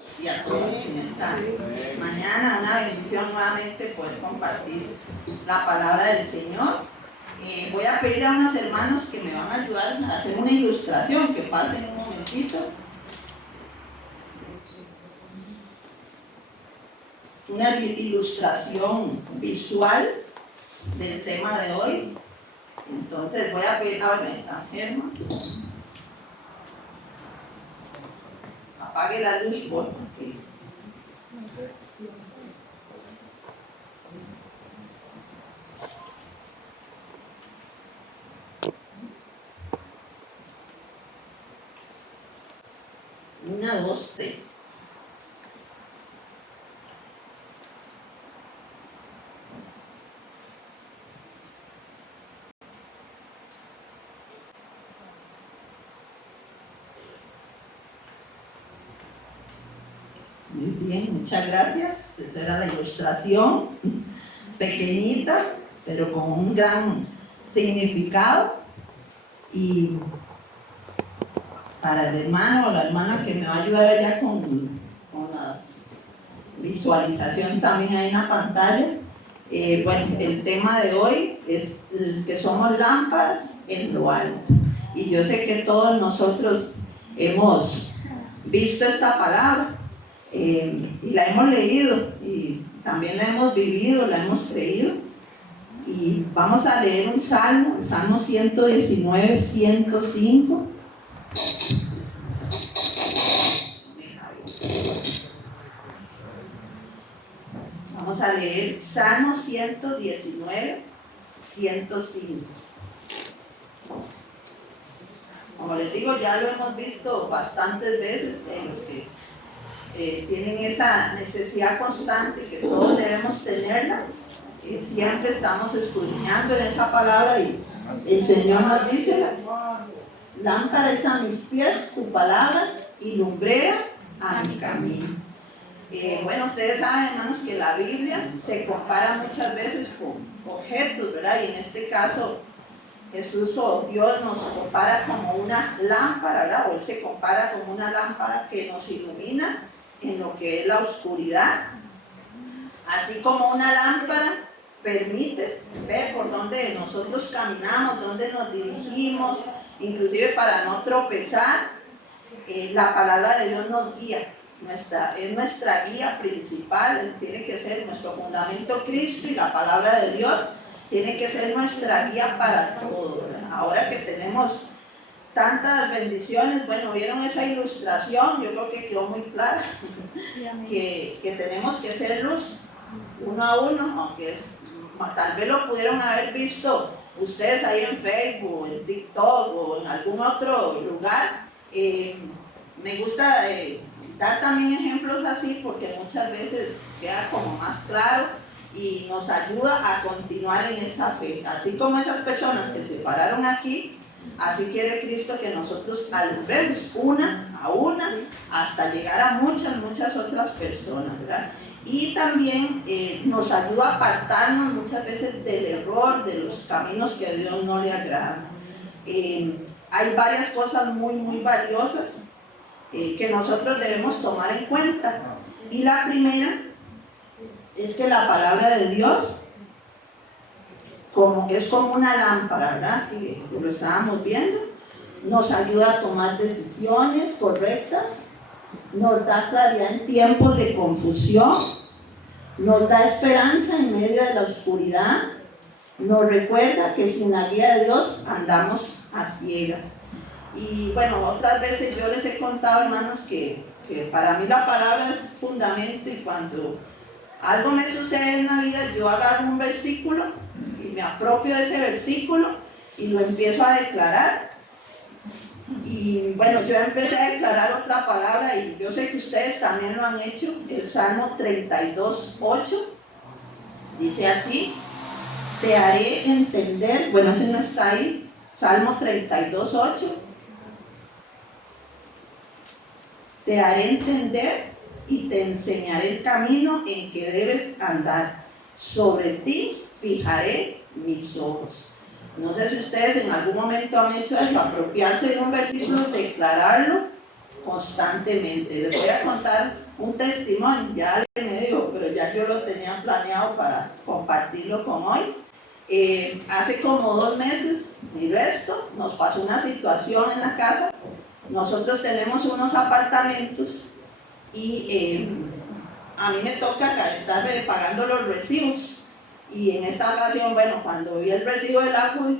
Y a todos en esta mañana, una bendición nuevamente poder compartir la palabra del Señor. Voy a pedir a unos hermanos que me van a ayudar a hacer una ilustración, que pasen un momentito. Una ilustración visual del tema de hoy. Entonces voy a pedir a esta enferma. Apague la luz porque una, dos, tres. Muy bien, muchas gracias. Esa era la ilustración, pequeñita, pero con un gran significado. Y para el hermano o la hermana que me va a ayudar allá con la visualización también ahí en la pantalla. Bueno, el tema de hoy es que somos lámparas en lo alto. Y yo sé que todos nosotros hemos visto esta palabra. Y la hemos leído y también la hemos vivido, la hemos creído. Y vamos a leer un salmo, el Salmo 119, 105. Vamos a leer Salmo 119, 105. Como les digo, ya lo hemos visto bastantes veces en los que tienen esa necesidad constante que todos debemos tenerla. Siempre estamos escudriñando en esa palabra y el Señor nos dice: lámpara es a mis pies tu palabra y lumbrera a mi camino. Bueno, ustedes saben, hermanos, que la Biblia se compara muchas veces con objetos, ¿verdad? Y en este caso Jesús o Dios nos compara como una lámpara, ¿verdad? O Él se compara como una lámpara que nos ilumina en lo que es la oscuridad. Así como una lámpara permite ver por dónde nosotros caminamos, dónde nos dirigimos, inclusive para no tropezar. La palabra de Dios nos guía, es nuestra guía principal, tiene que ser nuestro fundamento Cristo, y la palabra de Dios tiene que ser nuestra guía para todo, ¿verdad? Ahora que tenemos tantas bendiciones, bueno, vieron esa ilustración, yo creo que quedó muy clara, que tenemos que ser luz, uno a uno, aunque tal vez lo pudieron haber visto ustedes ahí en Facebook, en TikTok o en algún otro lugar. Me gusta dar también ejemplos así porque muchas veces queda como más claro y nos ayuda a continuar en esa fe. Así como esas personas que se pararon aquí, así quiere Cristo que nosotros alumbremos una a una hasta llegar a muchas otras personas, ¿verdad? Y también nos ayuda a apartarnos muchas veces del error, de los caminos que a Dios no le agradan. Hay varias cosas muy valiosas que nosotros debemos tomar en cuenta. Y la primera es que la palabra de Dios es como una lámpara, ¿verdad? Que lo estábamos viendo, nos ayuda a tomar decisiones correctas, nos da claridad en tiempos de confusión, nos da esperanza en medio de la oscuridad, nos recuerda que sin la guía de Dios andamos a ciegas. Y bueno, otras veces yo les he contado, hermanos, que para mí la palabra es fundamento, y cuando algo me sucede en la vida, yo agarro un versículo y me apropio de ese versículo y lo empiezo a declarar. Y bueno, yo empecé a declarar otra palabra, y yo sé que ustedes también lo han hecho. El Salmo 32:8 dice así: te haré entender, bueno, ese no está ahí, Salmo 32:8, te haré entender y te enseñaré el camino en que debes andar, sobre ti fijaré mis ojos. No sé si ustedes en algún momento han hecho eso, apropiarse de un versículo y declararlo constantemente. Les voy a contar un testimonio, ya alguien me dijo, pero ya yo lo tenía planeado para compartirlo con hoy. Hace como 2 meses y resto nos pasó una situación en la casa. Nosotros tenemos unos apartamentos y a mí me toca estar pagando los recibos. Y en esta ocasión, bueno, cuando vi el recibo del agua,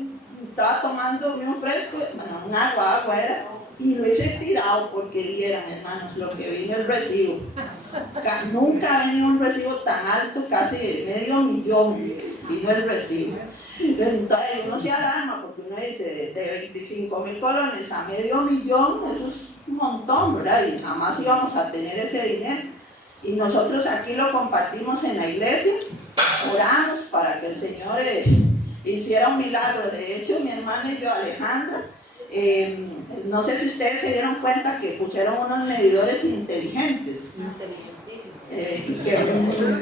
estaba tomando un fresco, bueno, un agua era, y lo hice tirado porque vieran, hermanos, lo que vino el recibo. Nunca ha venido un recibo tan alto, casi $500,000 vino el recibo. Entonces uno se alarma porque uno dice, de 25,000 colones a $500,000, eso es un montón, ¿verdad? Y jamás íbamos a tener ese dinero. Y nosotros aquí lo compartimos en la iglesia, oramos para que el Señor hiciera un milagro. De hecho, mi hermana y yo, Alejandra, no sé si ustedes se dieron cuenta que pusieron unos medidores inteligentes. Y que,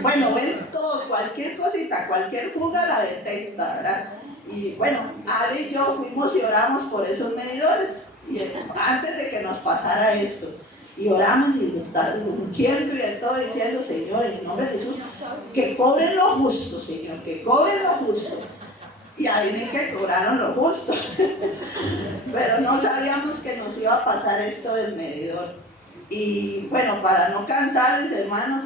bueno, ven todo, cualquier cosita, cualquier fuga la detecta, ¿verdad? Y bueno, Ale y yo fuimos y oramos por esos medidores, y antes de que nos pasara esto, y oramos y estábamos ungiendo y de todo diciendo, Señor, en el nombre de Jesús, que cobren lo justo, Señor, que cobren lo justo. Y ahí vi que cobraron lo justo. Pero no sabíamos que nos iba a pasar esto del medidor. Y bueno, para no cansarles, hermanos,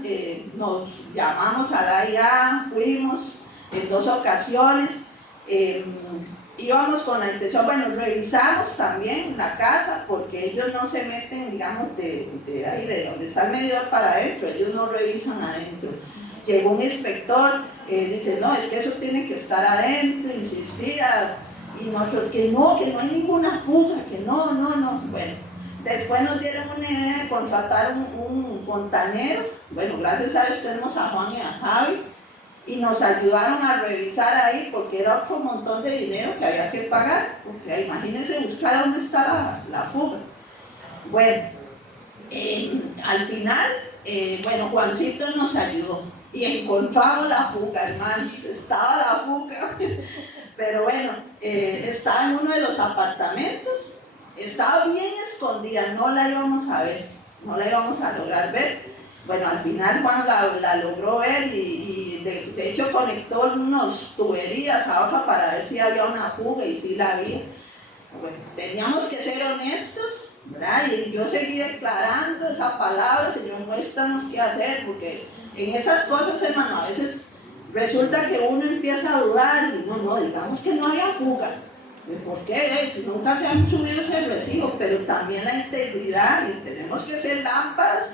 nos llamamos a la IA, fuimos en 2 ocasiones, íbamos con la intención, bueno, revisamos también la casa, porque ellos no se meten, digamos, de ahí, de donde está el medidor para adentro, ellos no revisan adentro. Llegó un inspector, dice, no, es que eso tiene que estar adentro, insistía, y nosotros, que no hay ninguna fuga, que no, bueno. Después nos dieron una idea de contratar un fontanero. Bueno, gracias a Dios tenemos a Juan y a Javi, y nos ayudaron a revisar ahí porque era otro montón de dinero que había que pagar, porque imagínense buscar dónde está la fuga. Bueno, al final, bueno, Juancito nos ayudó y encontramos la fuga, hermanos, estaba la fuga, pero bueno, estaba en uno de los apartamentos. Estaba bien escondida, no la íbamos a ver, no la íbamos a lograr ver. Bueno, al final Juan la logró ver y de hecho conectó unas tuberías a otra para ver si había una fuga, y sí la había. Bueno, teníamos que ser honestos, ¿verdad? Y yo seguí declarando esa palabra, Señor, muéstranos qué hacer, porque en esas cosas, hermano, a veces resulta que uno empieza a dudar y no, digamos que no había fuga. ¿Por qué? Si nunca se han subido ese recibo, pero también la integridad, y tenemos que ser lámparas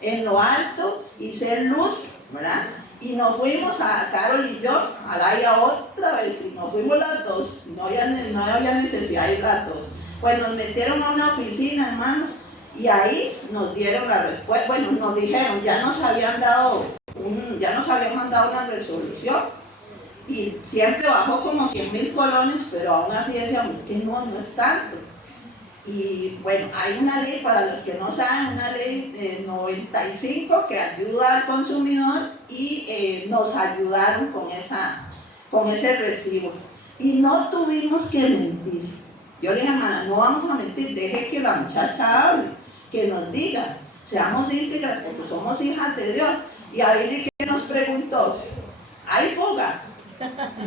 en lo alto y ser luz, ¿verdad? Y nos fuimos a Carol y yo, a la IA otra vez, y nos fuimos las dos, no había necesidad de ir las dos. Pues nos metieron a una oficina, hermanos, y ahí nos dieron la respuesta. Bueno, nos dijeron, ya nos habían mandado una resolución. Y siempre bajó como 100,000 colones, pero aún así decíamos que no es tanto. Y bueno, hay una ley, para los que no saben, una ley 95 que ayuda al consumidor, y nos ayudaron con ese recibo. Y no tuvimos que mentir. Yo le dije, hermana, no vamos a mentir, deje que la muchacha hable, que nos diga, seamos íntegras porque somos hijas de Dios. Y ahí que nos preguntó, ¿hay fuga?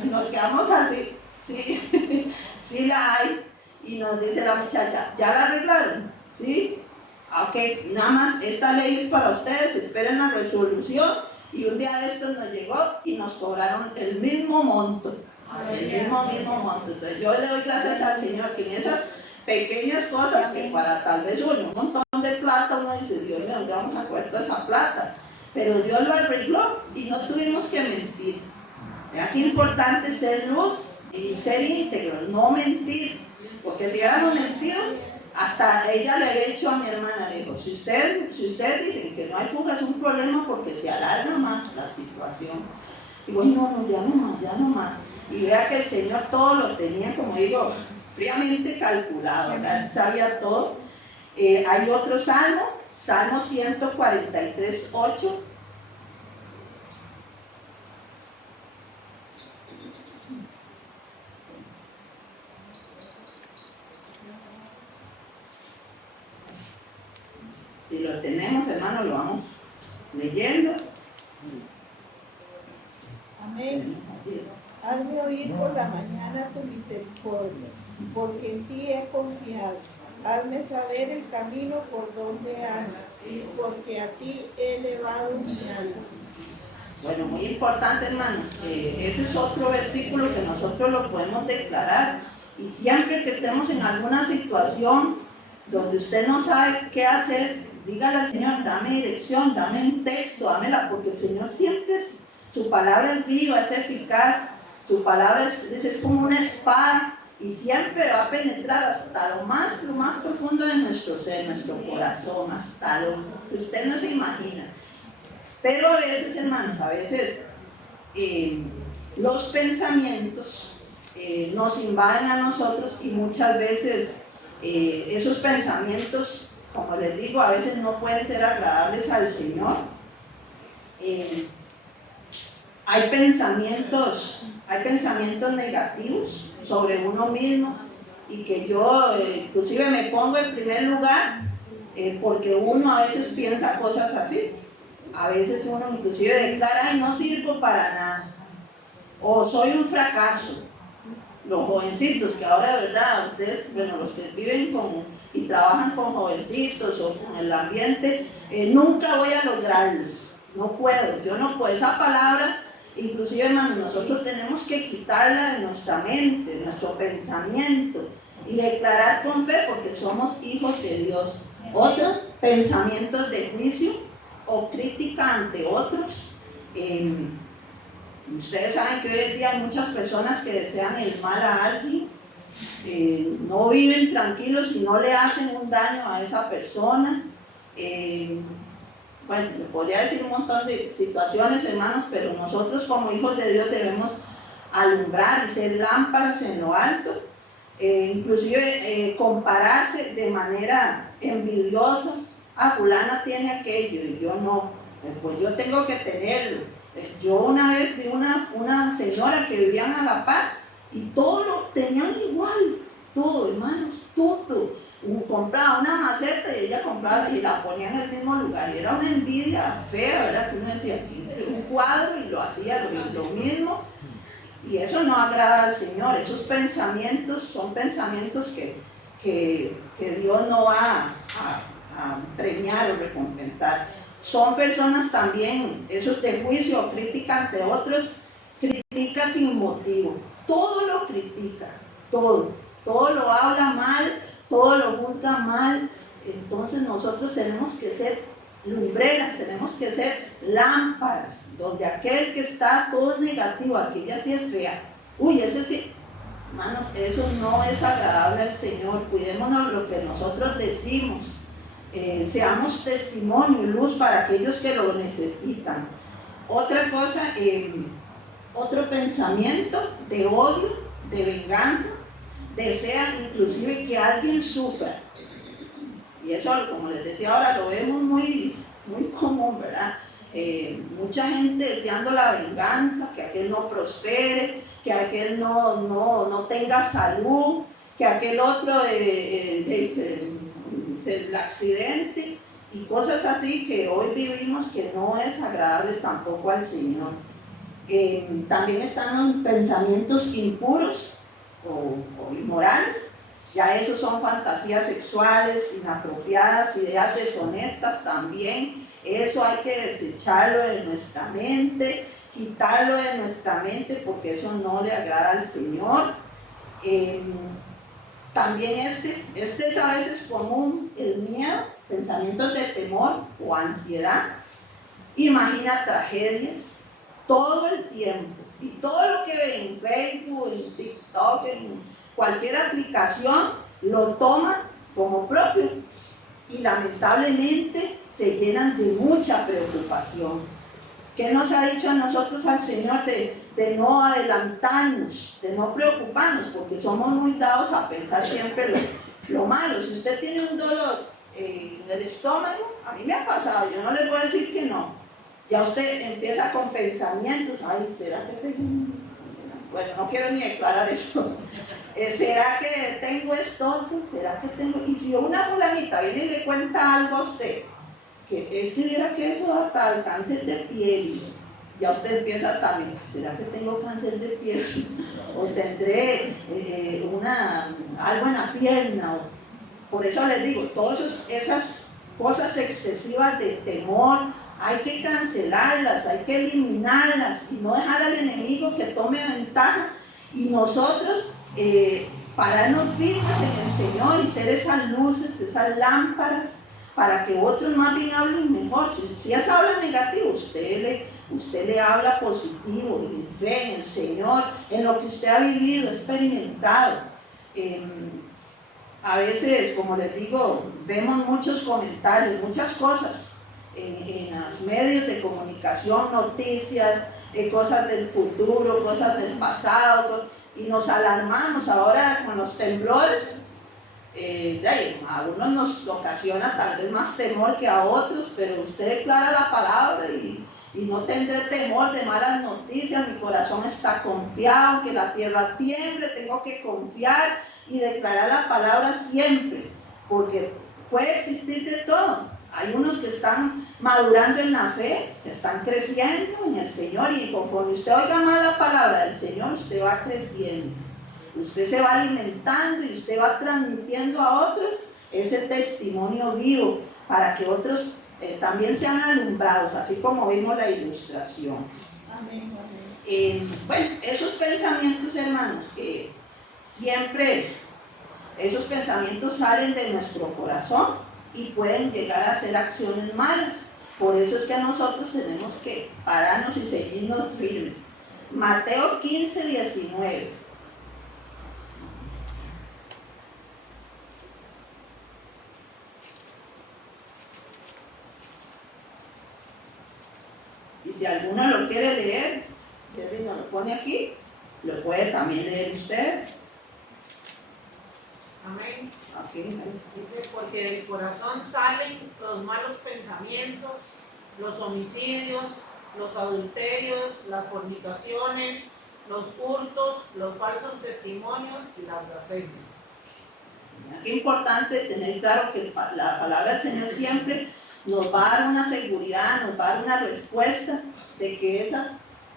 Nos quedamos así, sí la hay. Y nos dice la muchacha, ¿ya la arreglaron? ¿Sí? Ok, nada más, esta ley es para ustedes, esperen la resolución. Y un día de estos nos llegó y nos cobraron el mismo monto. El mismo monto. Entonces yo le doy gracias al Señor que en esas pequeñas cosas que para tal vez un montón de plata, uno dice, Dios mío, ¿dónde vamos a coger toda esa plata? Pero Dios lo arregló y no tuvimos que mentir. Aquí es importante ser luz y ser íntegro, no mentir, porque si hubiéramos mentido, hasta ella le había dicho a mi hermana, le dijo, si ustedes dicen que no hay fuga, es un problema porque se alarga más la situación. Y bueno, ya no más. Y vea que el Señor todo lo tenía, como digo, fríamente calculado, ¿verdad? Sabía todo. Hay otro Salmo 143:8. Si lo tenemos, hermano, lo vamos leyendo. Amén. Hazme oír por la mañana tu misericordia, porque en ti he confiado. Hazme saber el camino por donde andas, porque a ti he elevado mi alma. Bueno, muy importante, hermanos. Ese es otro versículo que nosotros lo podemos declarar. Y siempre que estemos en alguna situación donde usted no sabe qué hacer, dígale al Señor, dame dirección, dame un texto, dámela, porque el Señor siempre, su palabra es viva, es eficaz, su palabra es como una espada y siempre va a penetrar hasta lo más profundo de nuestro ser, nuestro corazón, hasta lo que usted no se imagina. Pero a veces, hermanos, los pensamientos nos invaden a nosotros y muchas veces esos pensamientos, como les digo, a veces no pueden ser agradables al Señor. Hay pensamientos negativos sobre uno mismo y que yo inclusive me pongo en primer lugar porque uno a veces piensa cosas así. A veces uno inclusive declara, ay, no sirvo para nada, o soy un fracaso. Los jovencitos que ahora de verdad, ustedes, bueno, los que viven y trabajan con jovencitos o con el ambiente, nunca voy a lograrlo, no puedo, yo no puedo. Esa palabra, inclusive, hermanos, nosotros tenemos que quitarla de nuestra mente, de nuestro pensamiento y declarar con fe porque somos hijos de Dios. Otro, pensamientos de juicio o crítica ante otros. Ustedes saben que hoy en día hay muchas personas que desean el mal a alguien, no viven tranquilos y no le hacen un daño a esa persona. Bueno, le podría decir un montón de situaciones, hermanos, pero nosotros como hijos de Dios debemos alumbrar y ser lámparas en lo alto, inclusive compararse de manera envidiosa. Ah, fulana tiene aquello y yo no, pues yo tengo que tenerlo. Yo una vez vi una señora que vivían a la par y todo lo tenían igual, todo, hermanos, todo. Compraba una maceta y ella compraba y la ponía en el mismo lugar. Y era una envidia fea, ¿verdad? Que uno decía, un cuadro y lo hacía lo mismo. Y eso no agrada al Señor. Esos pensamientos son pensamientos que Dios no va a premiar o recompensar. Son personas también, esos de juicio o crítica ante otros, critica sin motivo. Todo lo critica, todo lo habla mal, todo lo juzga mal. Entonces nosotros tenemos que ser lumbreras, tenemos que ser lámparas, donde aquel que está todo es negativo, aquella sí es fea. Uy, ese sí, hermanos, eso no es agradable al Señor. Cuidémonos lo que nosotros decimos. Seamos testimonio y luz para aquellos que lo necesitan. Otra cosa, otro pensamiento de odio, de venganza, desean inclusive que alguien sufra. Y eso, como les decía ahora, lo vemos muy común, ¿verdad? Mucha gente deseando la venganza, que aquel no prospere, que aquel no tenga salud, que aquel otro el accidente y cosas así que hoy vivimos que no es agradable tampoco al Señor. También están los pensamientos impuros o inmorales. Ya esos son fantasías sexuales inapropiadas, ideas deshonestas también. Eso hay que desecharlo de nuestra mente, quitarlo de nuestra mente porque eso no le agrada al Señor. También este es a veces común, el miedo, pensamientos de temor o ansiedad. Imagina tragedias todo el tiempo y todo lo que ve en Facebook, en TikTok, en cualquier aplicación, lo toman como propio y lamentablemente se llenan de mucha preocupación. ¿Qué nos ha dicho a nosotros al Señor de no adelantarnos, de no preocuparnos? Porque somos muy dados a pensar siempre lo malo. Si usted tiene un dolor en el estómago, a mí me ha pasado, yo no les voy a decir que no. Ya usted empieza con pensamientos, ay, ¿será que tengo? Bueno, no quiero ni declarar eso. ¿Será que tengo esto? ¿Será que tengo? Y si una fulanita viene y le cuenta algo a usted, que es que viera que eso da tal cáncer de piel. Ya usted empieza también, ¿será que tengo cáncer de piel? O tendré algo en la pierna. Por eso les digo, todas esas cosas excesivas de temor, hay que cancelarlas, hay que eliminarlas y no dejar al enemigo que tome ventaja. Y nosotros pararnos firmes en el Señor y ser esas luces, esas lámparas, para que otros más bien hablen mejor. Si es habla negativo, usted le habla positivo, en fe, en el Señor, en lo que usted ha vivido, experimentado. A veces, como les digo, vemos muchos comentarios, muchas cosas en los medios de comunicación, noticias, cosas del futuro, cosas del pasado, y nos alarmamos ahora con los temblores. A unos nos ocasiona tal vez más temor que a otros, pero usted declara la palabra y no tendré temor de malas noticias. Mi corazón está confiado, que la tierra tiemble, tengo que confiar y declarar la palabra siempre, porque puede existir de todo. Hay unos que están madurando en la fe, que están creciendo en el Señor, y conforme usted oiga más la palabra del Señor, usted va creciendo. Usted se va alimentando y usted va transmitiendo a otros ese testimonio vivo para que otros también sean alumbrados, así como vimos la ilustración. Amén, amén. Bueno, esos pensamientos, hermanos, siempre esos pensamientos salen de nuestro corazón y pueden llegar a ser acciones malas. Por eso es que nosotros tenemos que pararnos y seguirnos firmes. Mateo 15, 19. Y si alguno lo quiere leer, Jerry nos lo pone aquí, lo puede también leer ustedes. Amén. Okay. Dice, porque del corazón salen los malos pensamientos, los homicidios, los adulterios, las fornicaciones, los hurtos, los falsos testimonios y las blasfemias. Qué importante tener claro que la palabra del Señor siempre nos va a dar una seguridad, nos va a dar una respuesta de que esas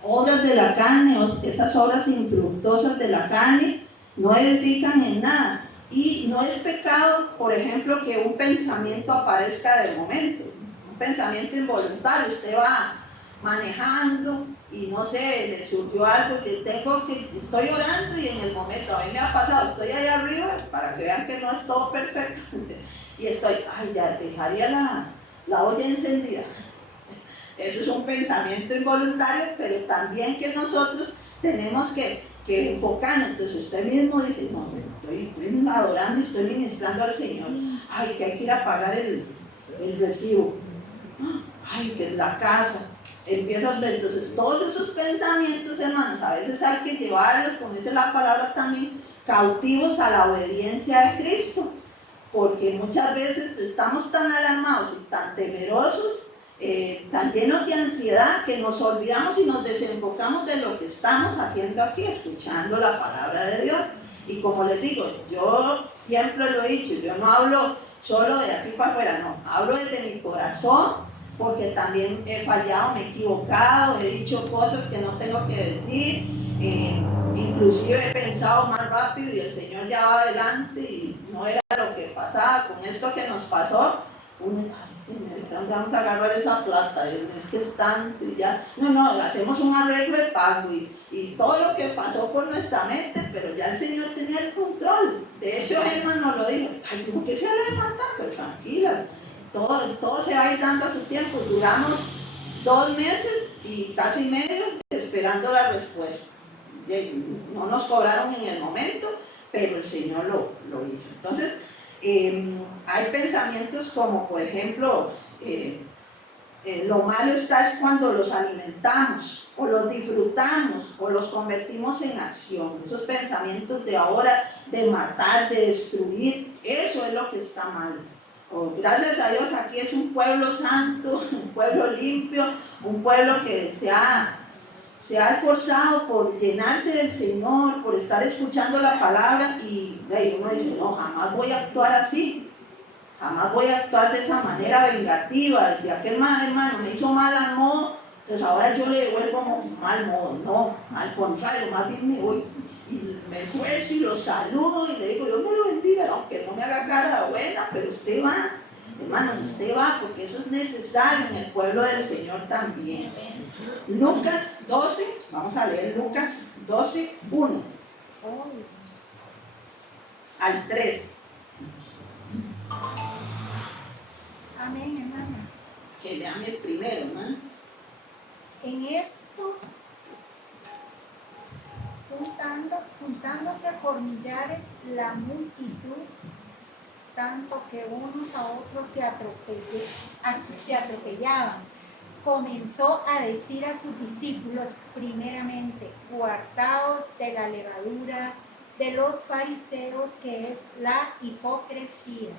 obras de la carne, esas obras infructuosas de la carne, no edifican en nada. Y no es pecado, por ejemplo, que un pensamiento aparezca de momento, un pensamiento involuntario. Usted va manejando y no sé, le surgió algo que estoy orando y en el momento, a mí me ha pasado, estoy allá arriba, para que vean que no es todo perfecto, y ya dejaría la olla encendida. Eso es un pensamiento involuntario, pero también que nosotros tenemos que enfocarnos. Entonces usted mismo dice, no, estoy adorando y estoy ministrando al Señor. Ay, que hay que ir a pagar el recibo. Ay, que la casa. Empiezas de entonces todos esos pensamientos, hermanos, a veces hay que llevarlos, como dice la palabra también, cautivos a la obediencia de Cristo, porque muchas veces estamos tan alarmados y tan temerosos, tan llenos de ansiedad, que nos olvidamos y nos desenfocamos de lo que estamos haciendo aquí, escuchando la palabra de Dios. Y como les digo, yo siempre lo he dicho, yo no hablo solo de aquí para afuera, no, hablo desde mi corazón, porque también he fallado, me he equivocado, he dicho cosas que no tengo que decir, inclusive he pensado más rápido y el Señor ya va adelante y no era lo que pasaba. Con esto que nos pasó, Señor, vamos a agarrar esa plata, es que es tanto y ya, no, hacemos un arreglo de pago y todo lo que pasó por nuestra mente, pero ya el Señor tenía el control. De hecho, Germán nos lo dijo, ¿por qué se alarman tanto? Tranquilas. Todo se va a ir dando a su tiempo. Duramos 2 meses y casi medio esperando la respuesta. No nos cobraron en el momento, pero el Señor lo hizo. Entonces, hay pensamientos como, por ejemplo, lo malo es cuando los alimentamos, o los disfrutamos, o los convertimos en acción. Esos pensamientos de ahora, de matar, de destruir, eso es lo que está mal. Gracias a Dios aquí es un pueblo santo, un pueblo limpio, un pueblo que se ha esforzado por llenarse del Señor, por estar escuchando la palabra, y uno dice, no, jamás voy a actuar así, Jamás voy a actuar de esa manera vengativa. Si aquel hermano me hizo mal al modo, entonces ahora yo le devuelvo mal modo. No, al contrario, más bien me voy y me esfuerzo y lo saludo y le digo, Dios me lo bendiga, aunque no me haga cara buena, pero usted va, hermanos, usted va, porque eso es necesario en el pueblo del Señor también. Lucas 12, vamos a leer Lucas 12, 1 al 3. Amén, hermana. Que leame el primero, hermano. En esto, juntándose por millares la multitud, tanto que unos a otros se atropellaban, comenzó a decir a sus discípulos primeramente: guardaos de la levadura de los fariseos, que es la hipocresía.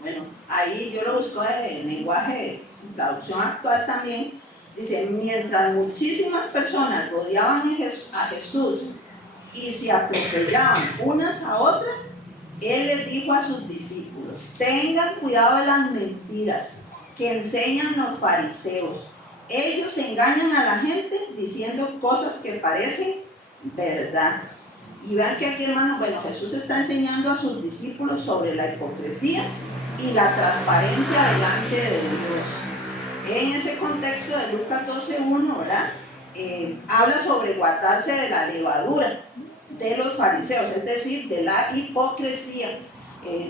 Bueno, ahí yo lo busco en el lenguaje, en traducción actual también. Dice, mientras muchísimas personas rodeaban a Jesús y se atropellaban unas a otras, Él les dijo a sus discípulos: tengan cuidado de las mentiras que enseñan los fariseos. Ellos engañan a la gente diciendo cosas que parecen verdad. Y vean que aquí, hermano, bueno, Jesús está enseñando a sus discípulos sobre la hipocresía y la transparencia delante de Dios. En ese contexto de Lucas 12:1, ¿verdad? Habla sobre guardarse de la levadura de los fariseos, es decir, de la hipocresía.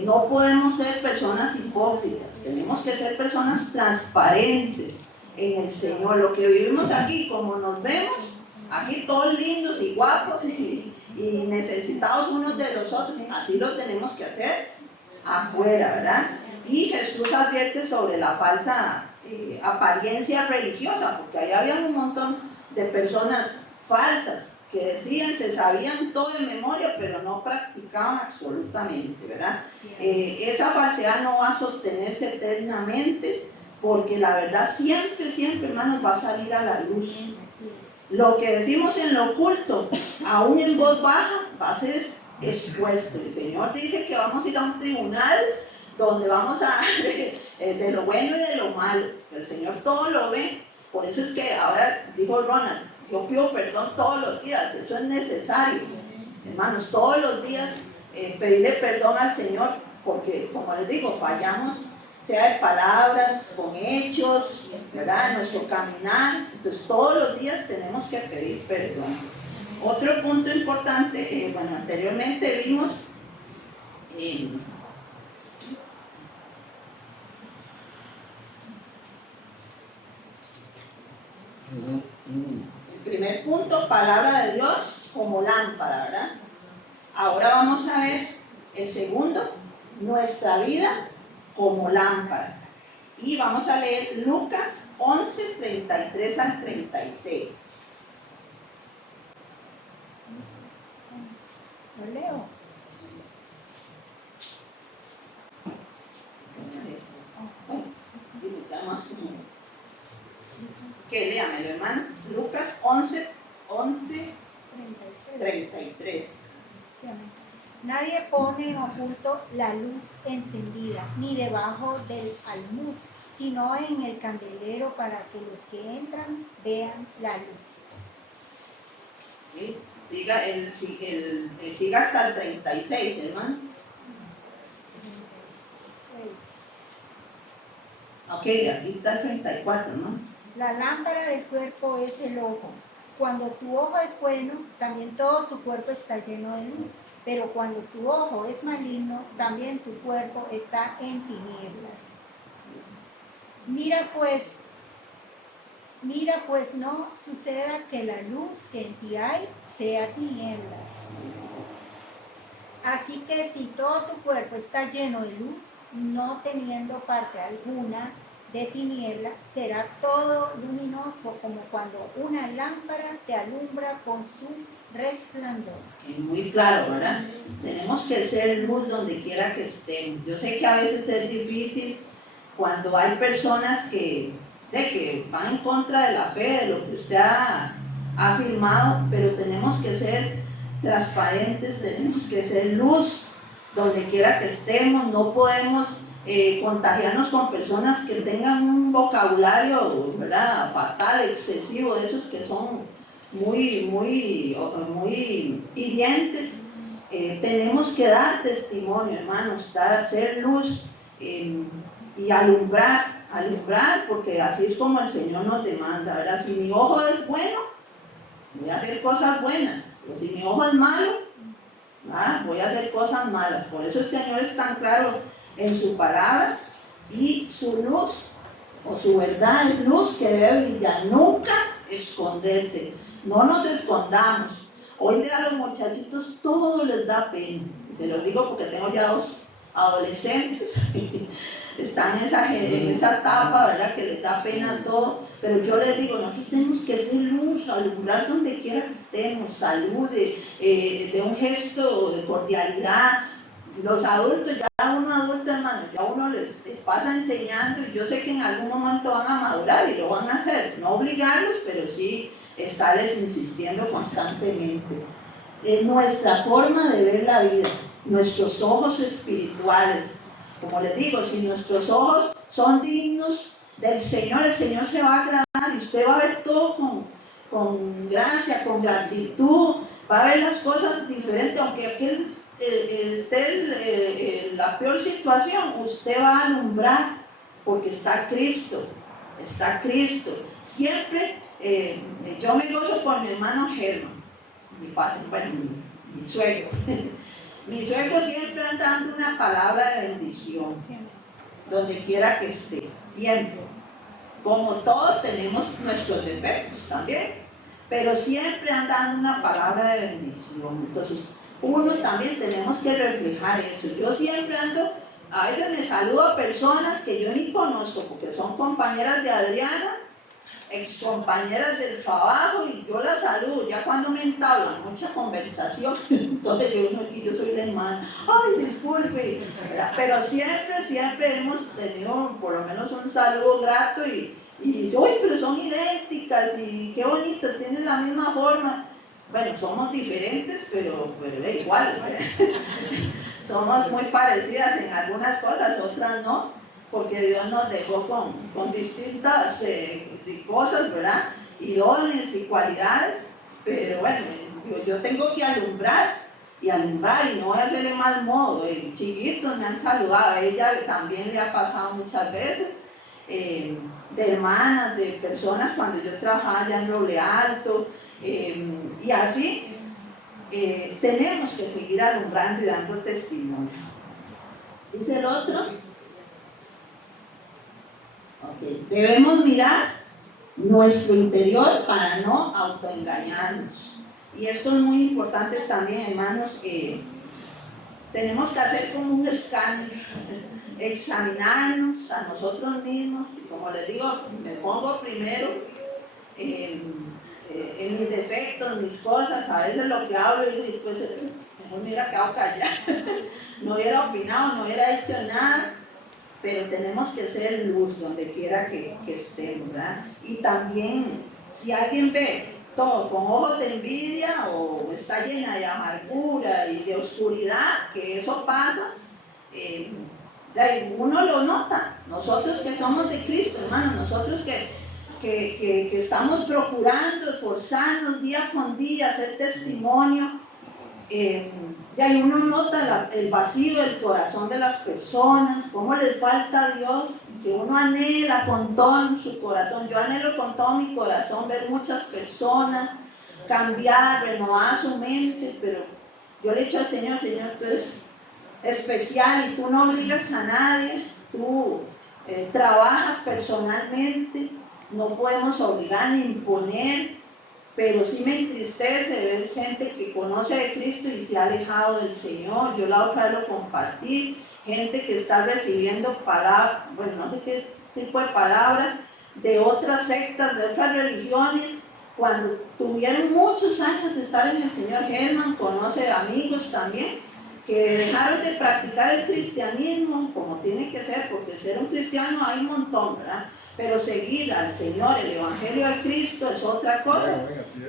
No podemos ser personas hipócritas, tenemos que ser personas transparentes en el Señor. Lo que vivimos aquí, como nos vemos, aquí todos lindos y guapos y necesitados unos de los otros, así lo tenemos que hacer afuera, ¿verdad? Y Jesús advierte sobre la falsa apariencia religiosa, porque ahí había un montón de personas falsas que decían, se sabían todo de memoria, pero no practicaban absolutamente, ¿verdad? Esa falsedad no va a sostenerse eternamente, porque la verdad siempre, hermanos, va a salir a la luz. Lo que decimos en lo oculto, aún en voz baja, va a ser expuesto. El Señor dice que vamos a ir a un tribunal donde vamos a de lo bueno y de lo malo. El Señor todo lo ve. Por eso es que ahora dijo Ronald, yo pido perdón todos los días. Eso es necesario, hermanos, todos los días pedirle perdón al Señor, porque como les digo, fallamos, sea de palabras, con hechos, ¿verdad? En nuestro caminar. Entonces todos los días tenemos que pedir perdón. Otro punto importante, bueno, anteriormente vimos el primer punto, palabra de Dios como lámpara, ¿verdad? Ahora vamos a ver el segundo, nuestra vida como lámpara. Y vamos a leer Lucas 11, 33 al 36. ¿Lo leo? Que léamelo, hermano. Lucas 11, 33. Nadie pone en oculto la luz encendida, ni debajo del almud, sino en el candelero, para que los que entran vean la luz. ¿Sí? Siga hasta el 36, hermano. 36. Ok, aquí está el 34, ¿no? La lámpara del cuerpo es el ojo. Cuando tu ojo es bueno, también todo tu cuerpo está lleno de luz. Pero cuando tu ojo es maligno, también tu cuerpo está en tinieblas. Mira pues, no suceda que la luz que en ti hay sea tinieblas. Así que si todo tu cuerpo está lleno de luz, no teniendo parte alguna de tiniebla, será todo luminoso, como cuando una lámpara te alumbra con su resplandor. Muy claro, ¿verdad? Tenemos que ser luz donde quiera que estemos. Yo sé que a veces es difícil cuando hay personas que van en contra de la fe, de lo que usted ha afirmado, pero tenemos que ser transparentes, tenemos que ser luz donde quiera que estemos. No podemos contagiarnos con personas que tengan un vocabulario, ¿verdad?, fatal, excesivo, de esos que son muy hirientes. Tenemos que dar testimonio, hermanos, hacer luz y alumbrar, porque así es como el Señor nos demanda, ¿verdad? Si mi ojo es bueno, voy a hacer cosas buenas, pero si mi ojo es malo, ¿verdad?, voy a hacer cosas malas. Por eso el Señor es tan claro en su palabra, y su luz o su verdad es luz que debe brillar, nunca esconderse. No nos escondamos. Hoy día a los muchachitos todo les da pena, y se los digo porque tengo ya 2 adolescentes están en esa etapa, ¿verdad?, que les da pena todo, pero yo les digo, nosotros tenemos que ser luz, alumbrar donde quiera que estemos, salude, de un gesto de cordialidad. Los adultos, ya uno adulto, hermano, ya uno les pasa enseñando, y yo sé que en algún momento van a madurar y lo van a hacer, no obligarlos, pero sí estarles insistiendo constantemente. Es nuestra forma de ver la vida, nuestros ojos espirituales. Como les digo, si nuestros ojos son dignos del Señor, el Señor se va a agradar y usted va a ver todo con gracia, con gratitud, va a ver las cosas diferentes, aunque aquel esté en la peor situación, usted va a alumbrar porque está Cristo. Siempre yo me gozo por mi hermano Germán, mi padre, bueno, mi suegro. Mi suegro siempre anda dando una palabra de bendición, donde quiera que esté, siempre. Como todos tenemos nuestros defectos también, pero siempre anda dando una palabra de bendición. Entonces, uno también tenemos que reflejar eso. Yo siempre ando, a veces me saludo a personas que yo ni conozco, porque son compañeras de Adriana, ex compañeras del trabajo, y yo las saludo, ya cuando me entablan mucha conversación, entonces yo soy la hermana, ay, disculpe, ¿verdad? Pero siempre hemos tenido por lo menos un saludo grato, y dice, uy, pero son idénticas, y qué bonito, tienen la misma forma. Bueno, somos diferentes, pero iguales, somos muy parecidas en algunas cosas, otras no, porque Dios nos dejó con distintas cosas, ¿verdad?, y dones y cualidades, pero bueno, yo tengo que alumbrar, y no voy a hacerle mal modo. Chiquitos me han saludado, a ella también le ha pasado muchas veces, de hermanas, de personas cuando yo trabajaba allá en Roble Alto, y así tenemos que seguir alumbrando y dando testimonio. ¿Dice el otro? Okay. Debemos mirar nuestro interior para no autoengañarnos. Y esto es muy importante también, hermanos. Tenemos que hacer como un escáner, examinarnos a nosotros mismos. Y como les digo, me pongo primero en mis defectos, mis cosas. A veces lo que hablo y después mejor me hubiera quedado callada, no hubiera opinado, no hubiera hecho nada. Pero tenemos que ser luz donde quiera que estemos, ¿verdad? Y también, si alguien ve todo con ojos de envidia, o está llena de amargura y de oscuridad, que eso pasa, uno lo nota. Nosotros que somos de Cristo, hermano, nosotros que estamos procurando esforzarnos día con día, hacer testimonio, ya uno nota el vacío del corazón de las personas, cómo les falta a Dios, que uno anhela con todo su corazón. Yo anhelo con todo mi corazón ver muchas personas cambiar, renovar su mente, pero yo le he dicho al Señor, tú eres especial y tú no obligas a nadie, tú trabajas personalmente, no podemos obligar ni imponer. Pero sí me entristece ver gente que conoce de Cristo y se ha alejado del Señor. Yo la otra vez lo compartí, gente que está recibiendo palabras, bueno, no sé qué tipo de palabras, de otras sectas, de otras religiones, cuando tuvieron muchos años de estar en el Señor. Germán conoce amigos también que dejaron de practicar el cristianismo como tiene que ser, porque ser un cristiano hay un montón, ¿verdad? Pero seguir al Señor, el Evangelio de Cristo, es otra cosa.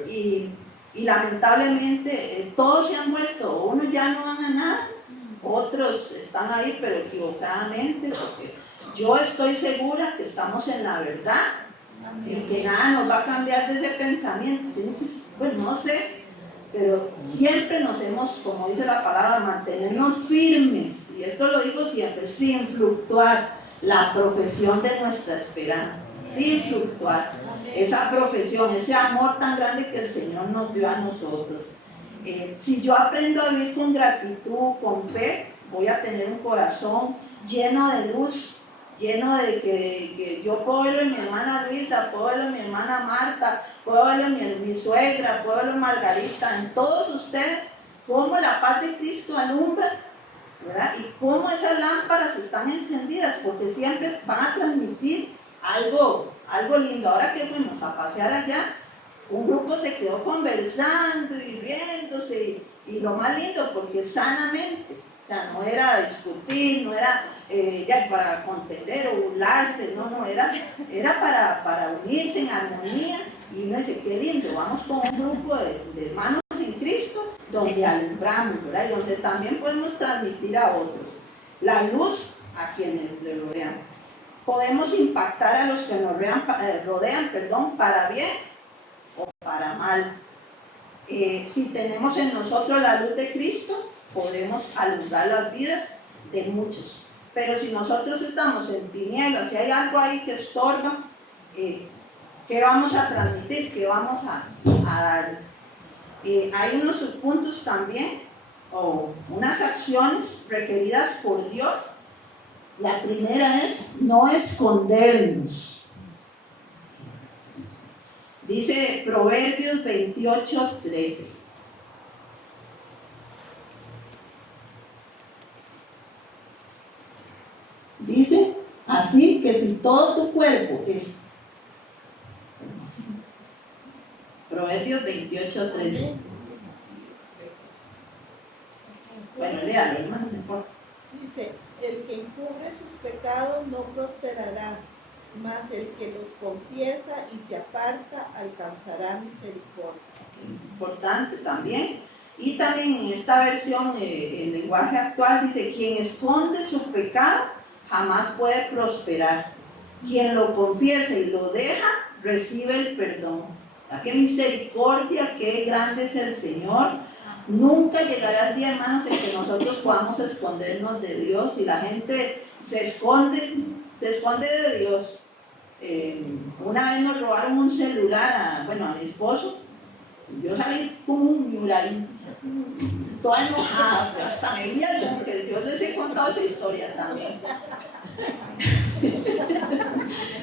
Y lamentablemente todos se han vuelto, unos ya no van a nada, otros están ahí pero equivocadamente, porque yo estoy segura que estamos en la verdad y que nada nos va a cambiar de ese pensamiento. Pues no sé, pero siempre nos hemos, como dice la palabra, mantenernos firmes, y esto lo digo siempre, sin fluctuar la profesión de nuestra esperanza, sin fluctuar esa profesión, ese amor tan grande que el Señor nos dio a nosotros. Si yo aprendo a vivir con gratitud, con fe, voy a tener un corazón lleno de luz, lleno de que yo puedo verlo en mi hermana Luisa, puedo verlo en mi hermana Marta, puedo verlo en mi suegra, puedo verlo en Margarita, en todos ustedes, cómo la paz de Cristo alumbra, ¿verdad? Y cómo esas lámparas están encendidas, porque siempre van a transmitir algo lindo. Ahora que fuimos a pasear allá, un grupo se quedó conversando y riéndose, y lo más lindo, porque sanamente, o sea, no era discutir, no era ya para contender o burlarse, no, era para unirse en armonía. Y uno dice, qué lindo, vamos con un grupo de hermanos en Cristo, donde alumbramos, ¿verdad? Y donde también podemos transmitir a otros la luz a quienes le rodean. Podemos impactar a los que nos rodean, para bien o para mal. Si tenemos en nosotros la luz de Cristo, podremos alumbrar las vidas de muchos. Pero si nosotros estamos en tinieblas, si hay algo ahí que estorba, ¿qué vamos a transmitir? ¿Qué vamos a darles? Hay unos subpuntos también, o unas acciones requeridas por Dios. La primera es no escondernos. Dice Proverbios 28:13. Dice, así que si todo tu cuerpo es... Proverbios 28:13. Bueno, léalo, hermano, no importa. Dice, el que encubre sus pecados no prosperará, mas el que los confiesa y se aparta alcanzará misericordia. Importante también. Y también en esta versión, el lenguaje actual dice, quien esconde su pecado jamás puede prosperar. Quien lo confiesa y lo deja, recibe el perdón. ¡Qué misericordia! ¡Qué grande es el Señor! Nunca llegará el día, hermanos, en que nosotros podamos escondernos de Dios. Y la gente se esconde de Dios. Una vez nos robaron un celular a mi esposo. Yo salí como un mural, toda enojada, pero hasta me vine a porque Dios les he contado esa historia también.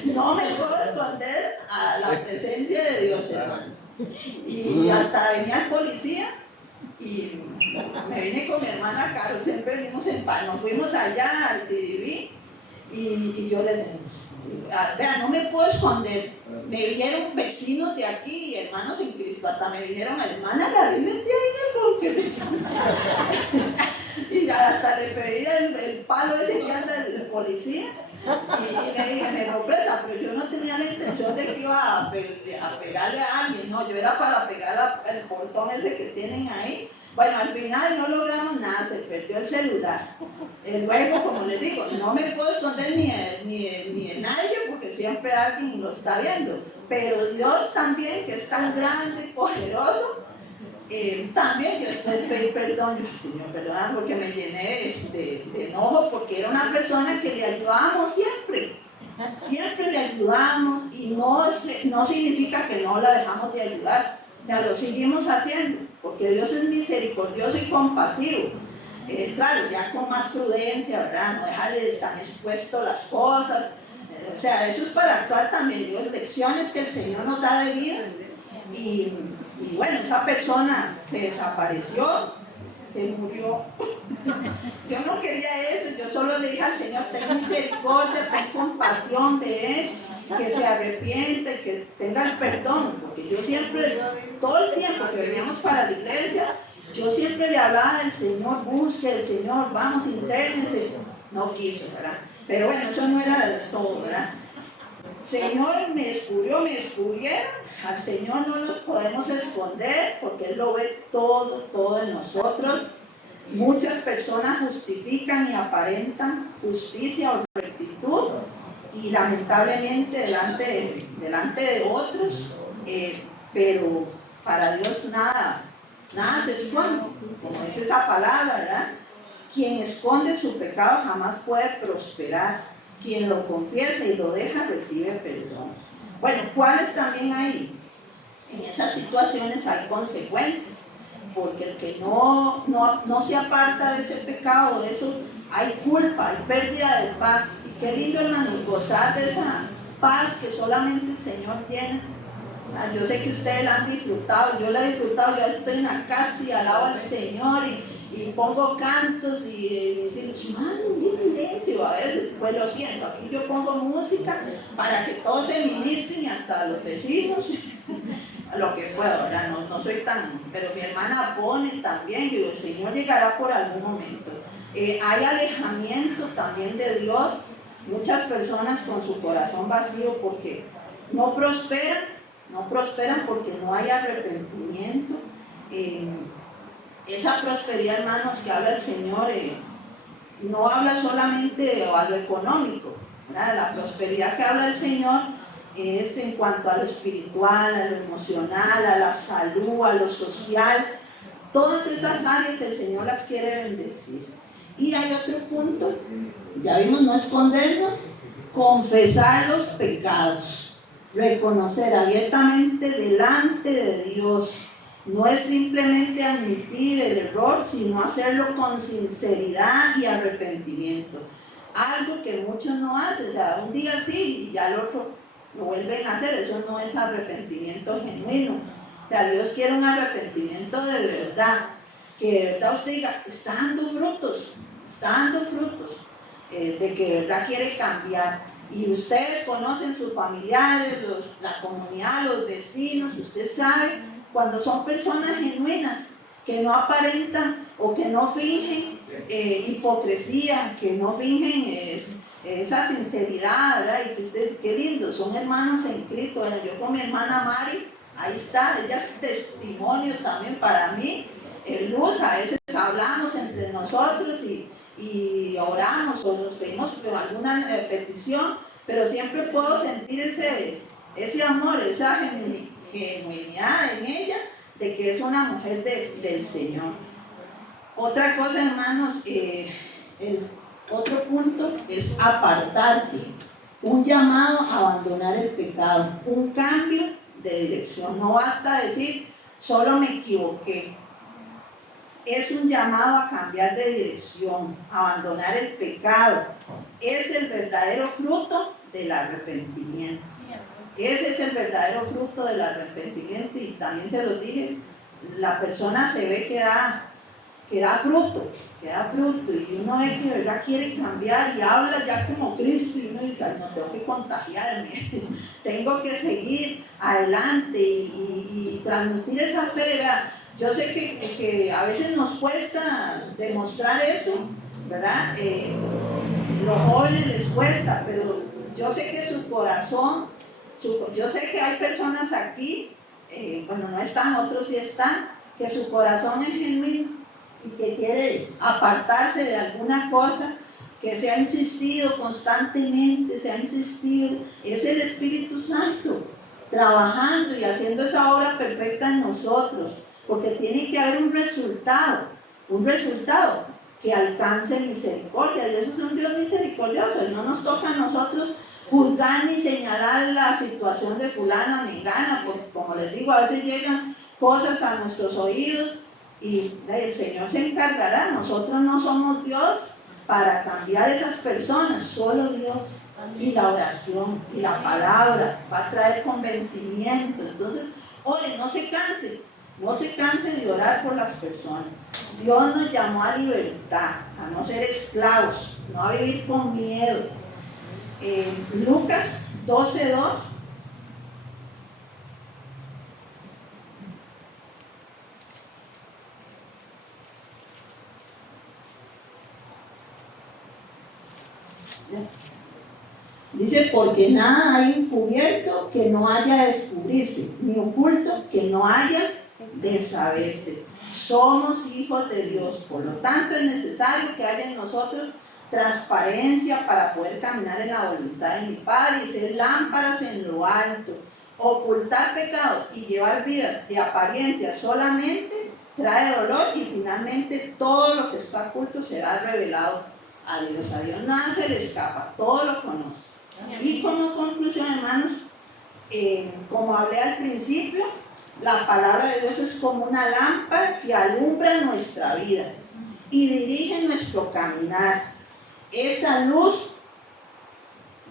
No me puedo esconder a la presencia de Dios, hermano. Y hasta venía el policía y me vine con mi hermana Caro, siempre venimos en paz. Nos fuimos allá al Tiribí y yo les dije, vea, no me puedo esconder. Me vieron vecinos de aquí y hermanos en Cristo, hasta me dijeron, hermana, la vi metida ahí en el búnker. Y hasta le pedí el palo ese que anda el policía y le dije, me lo presta, pero yo no tenía la intención de que iba a pegarle a alguien, no, yo era para pegar el portón ese que tienen ahí. Bueno, al final no logramos nada, se perdió el celular. Luego, como les digo, no me puedo esconder ni de nadie porque siempre alguien lo está viendo. Pero Dios también, que es tan grande y poderoso, también yo después pedí perdón. Yo, Señor, perdóname porque me llené de enojo, porque era una persona que le ayudábamos siempre. Siempre le ayudamos y no significa que no la dejamos de ayudar. O sea, lo seguimos haciendo, porque Dios es misericordioso y compasivo. Claro, ya con más prudencia, ¿verdad? No dejarle tan expuesto las cosas. O sea, eso es para actuar también. Digo, lecciones que el Señor nos da de vida. Y bueno, esa persona se desapareció, se murió. Yo no quería eso, yo solo le dije al Señor, ten misericordia, ten compasión de él, que se arrepiente, que tenga el perdón, porque yo siempre, todo el tiempo que veníamos para la iglesia, yo siempre le hablaba del Señor, busque el Señor, vamos, intérnese. No quiso, ¿verdad? Pero bueno, eso no era del todo, ¿verdad? Señor me descubrieron, al Señor no nos podemos esconder, porque Él lo ve todo en nosotros. Muchas personas justifican y aparentan justicia o rectitud y lamentablemente delante de otros, pero para Dios nada se esconde, como dice esa palabra, ¿verdad? Quien esconde su pecado jamás puede prosperar. Quien lo confiesa y lo deja recibe perdón. Bueno, ¿cuáles también hay? En esas situaciones hay consecuencias, porque el que no se aparta de ese pecado, de eso hay culpa, hay pérdida de paz. Y qué lindo, hermanos, gozar de esa paz que solamente el Señor llena. Yo sé que ustedes la han disfrutado, yo la he disfrutado, yo estoy en la casa y alabo al Señor y pongo cantos y me dicen, hermano, mi silencio, a veces, pues lo siento, aquí yo pongo música para que todos se ministren y hasta los vecinos, lo que puedo, ¿verdad? No soy tan, pero mi hermana pone también, yo digo, el Señor llegará por algún momento. Hay alejamiento también de Dios, muchas personas con su corazón vacío porque no prosperan porque no hay arrepentimiento. Esa prosperidad, hermanos, que habla el Señor, no habla solamente a lo económico, ¿verdad? La prosperidad que habla el Señor es en cuanto a lo espiritual, a lo emocional, a la salud, a lo social. Todas esas áreas el Señor las quiere bendecir. Y hay otro punto, ya vimos, no escondernos, confesar los pecados, reconocer abiertamente delante de Dios. No es simplemente admitir el error, sino hacerlo con sinceridad y arrepentimiento. Algo que muchos no hacen, o sea, un día sí y ya el otro lo vuelven a hacer. Eso no es arrepentimiento genuino. O sea, Dios quiere un arrepentimiento de verdad, que de verdad usted diga, está dando frutos, de que de verdad quiere cambiar. Y ustedes conocen sus familiares, la comunidad, los vecinos, usted sabe cuando son personas genuinas, que no aparentan o que no fingen hipocresía, que no fingen esa sinceridad, ¿verdad? Y que ustedes, qué lindo, son hermanos en Cristo. Bueno, yo con mi hermana Mari, ahí está, ella es testimonio también para mí, luz. A veces hablamos entre nosotros y oramos o nos pedimos alguna petición, pero siempre puedo sentir ese amor, esa genuinidad en ella, de que es una mujer del Señor. Otra cosa, hermanos, el otro punto es apartarse, un llamado a abandonar el pecado, un cambio de dirección. No basta decir, solo me equivoqué. Es un llamado a cambiar de dirección, a abandonar el pecado. Es el verdadero fruto del arrepentimiento. Ese es el verdadero fruto del arrepentimiento. Y también se los dije, la persona se ve que da fruto, y uno ve que de verdad quiere cambiar y habla ya como Cristo, y uno dice, no, tengo que contagiarme, tengo que seguir adelante y transmitir esa fe, ¿verdad? Yo sé que a veces nos cuesta demostrar eso, ¿verdad? Los jóvenes les cuesta, pero yo sé que su corazón, yo sé que hay personas aquí, bueno, no están, otros sí están, que su corazón es genuino y que quiere apartarse de alguna cosa, que se ha insistido constantemente, es el Espíritu Santo trabajando y haciendo esa obra perfecta en nosotros, porque tiene que haber un resultado que alcance misericordia, y eso es un Dios misericordioso, y no nos toca a nosotros juzgar ni señalar la situación de fulana, mengana, porque como les digo, a veces llegan cosas a nuestros oídos y el Señor se encargará. Nosotros no somos Dios para cambiar esas personas, solo Dios. Y la oración y la palabra va a traer convencimiento. Entonces, ore, no se canse de orar por las personas. Dios nos llamó a libertad, a no ser esclavos, no a vivir con miedo. Lucas 12:2. Dice, porque nada hay encubierto que no haya de descubrirse, ni oculto que no haya de saberse. Somos hijos de Dios, por lo tanto es necesario que haya en nosotros transparencia para poder caminar en la voluntad de mi Padre y ser lámparas en lo alto. Ocultar pecados y llevar vidas de apariencia solamente trae dolor y finalmente todo lo que está oculto será revelado a Dios. A Dios nada se le escapa, todo lo conoce. Y como conclusión, hermanos, como hablé al principio, la palabra de Dios es como una lámpara que alumbra nuestra vida y dirige nuestro caminar. Esa luz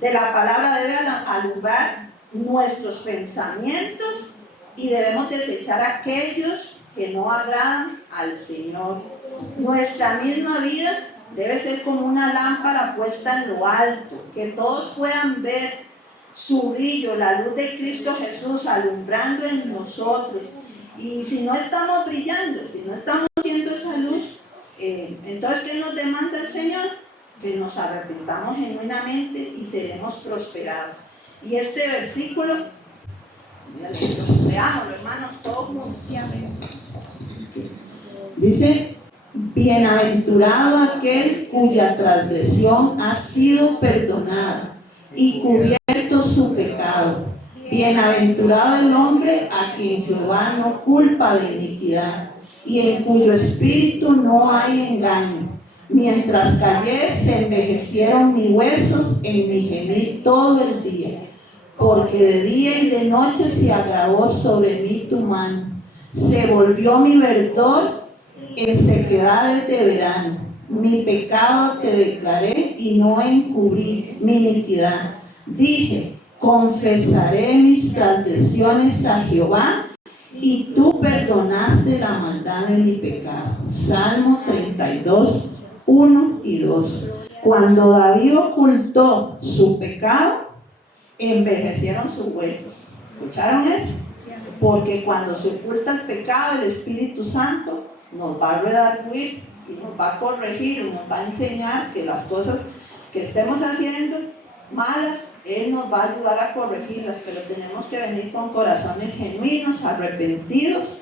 de la palabra debe alumbrar nuestros pensamientos y debemos desechar aquellos que no agradan al Señor. Nuestra misma vida debe ser como una lámpara puesta en lo alto, que todos puedan ver su brillo, la luz de Cristo Jesús alumbrando en nosotros. Y si no estamos brillando, si no estamos haciendo esa luz, entonces ¿qué nos demanda el Señor? Que nos arrepentamos genuinamente y seremos prosperados. Y este versículo, leámoslo, hermanos, todos juntos. Dice: bienaventurado aquel cuya transgresión ha sido perdonada y cubierto su pecado. Bienaventurado el hombre a quien Jehová no culpa de iniquidad y en cuyo espíritu no hay engaño. Mientras callé, se envejecieron mis huesos en mi gemir todo el día, porque de día y de noche se agravó sobre mí tu mano. Se volvió mi verdor en sequedades de verano. Mi pecado te declaré y no encubrí mi iniquidad. Dije: confesaré mis transgresiones a Jehová, y tú perdonaste la maldad de mi pecado. Salmo 32, 1 y 2. Cuando David ocultó su pecado, envejecieron sus huesos. ¿Escucharon eso? Porque cuando se oculta el pecado, el Espíritu Santo nos va a redarguir y nos va a corregir y nos va a enseñar que las cosas que estemos haciendo malas, Él nos va a ayudar a corregirlas, pero tenemos que venir con corazones genuinos, arrepentidos,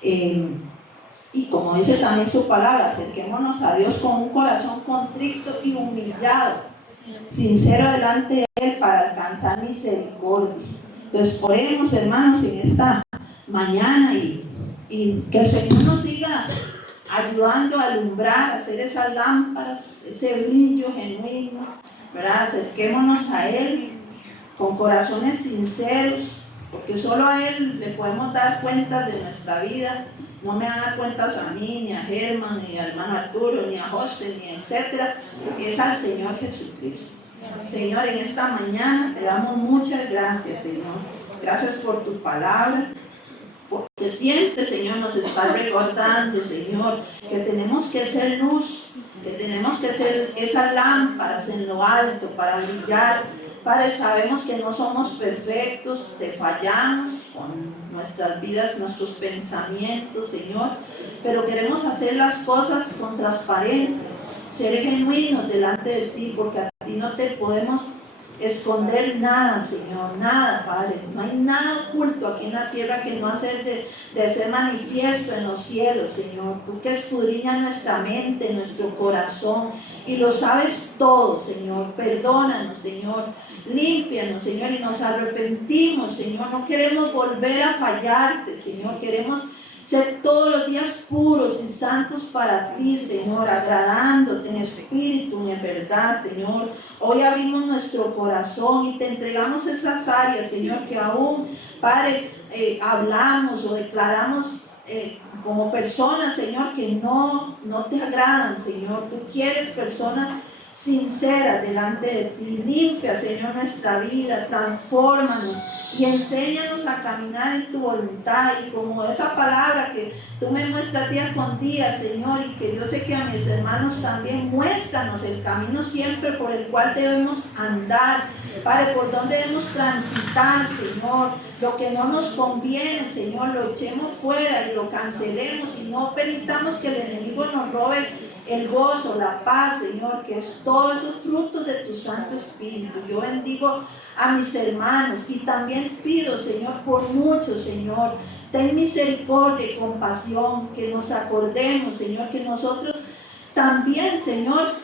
y como dice también su palabra, acerquémonos a Dios con un corazón contrito y humillado, sincero delante de Él para alcanzar misericordia. Entonces oremos, hermanos, en esta mañana y que el Señor nos siga ayudando a alumbrar, a hacer esas lámparas, ese brillo genuino, ¿verdad? Acerquémonos a Él con corazones sinceros, porque solo a Él le podemos dar cuentas de nuestra vida. No me haga cuentas a mí, ni a Germán, ni al hermano Arturo, ni a José, ni etcétera. Es al Señor Jesucristo. Señor, en esta mañana te damos muchas gracias, Señor. Gracias por tu palabra, porque siempre, Señor, nos está recordando, Señor, que tenemos que ser luz, que tenemos que ser esas lámparas en lo alto para brillar. Padre, sabemos que no somos perfectos, te fallamos con nuestras vidas, nuestros pensamientos, Señor, pero queremos hacer las cosas con transparencia, ser genuinos delante de ti, porque a ti no te podemos esconder nada, Señor, nada, Padre. No hay nada oculto aquí en la tierra que no hacer de ser manifiesto en los cielos, Señor. Tú que escudriñas nuestra mente, nuestro corazón, y lo sabes todo, Señor. Perdónanos, Señor. Límpianos, Señor, y nos arrepentimos, Señor. No queremos volver a fallarte, Señor. Queremos ser todos los días puros y santos para ti, Señor, agradándote en espíritu y en verdad, Señor. Hoy abrimos nuestro corazón y te entregamos esas áreas, Señor, que aún, Padre, hablamos o declaramos como personas, Señor, que no te agradan, Señor. Tú quieres personas sinceras delante de ti. Limpia, Señor, nuestra vida, transfórmanos y enséñanos a caminar en tu voluntad, y como esa palabra que tú me muestras día con día, Señor, y que yo sé que a mis hermanos también, muéstranos el camino siempre por el cual debemos andar, Padre, por donde debemos transitar, Señor. Lo que no nos conviene, Señor, lo echemos fuera y lo cancelemos, y no permitamos que el enemigo nos robe el gozo, la paz, Señor, que es todos esos frutos de tu Santo Espíritu. Yo bendigo a mis hermanos y también pido, Señor, por muchos, Señor, Ten misericordia y compasión, que nos acordemos, Señor, que nosotros también, Señor,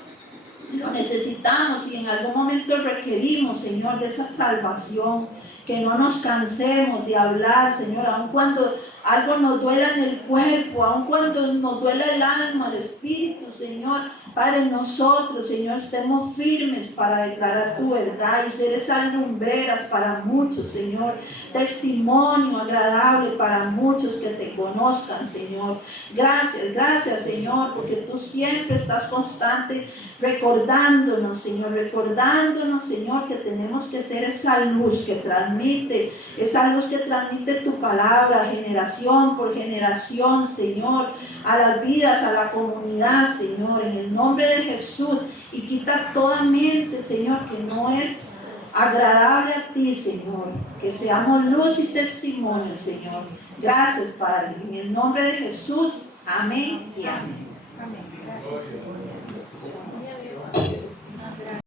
lo necesitamos y en algún momento requerimos, Señor, de esa salvación. Que no nos cansemos de hablar, Señor, aun cuando algo nos duela en el cuerpo, aun cuando nos duela el alma, el espíritu, Señor. Padre, nosotros, Señor, estemos firmes para declarar tu verdad y ser esas lumbreras para muchos, Señor. Testimonio agradable para muchos que te conozcan, Señor. Gracias, Señor, porque tú siempre estás constante recordándonos, Señor, que tenemos que ser esa luz que transmite tu palabra generación por generación, Señor, a las vidas, a la comunidad, Señor, en el nombre de Jesús. Y quita toda mente, Señor, que no es agradable a ti, Señor, que seamos luz y testimonio, Señor. Gracias, Padre, en el nombre de Jesús, amén y amén. Amén. Gracias.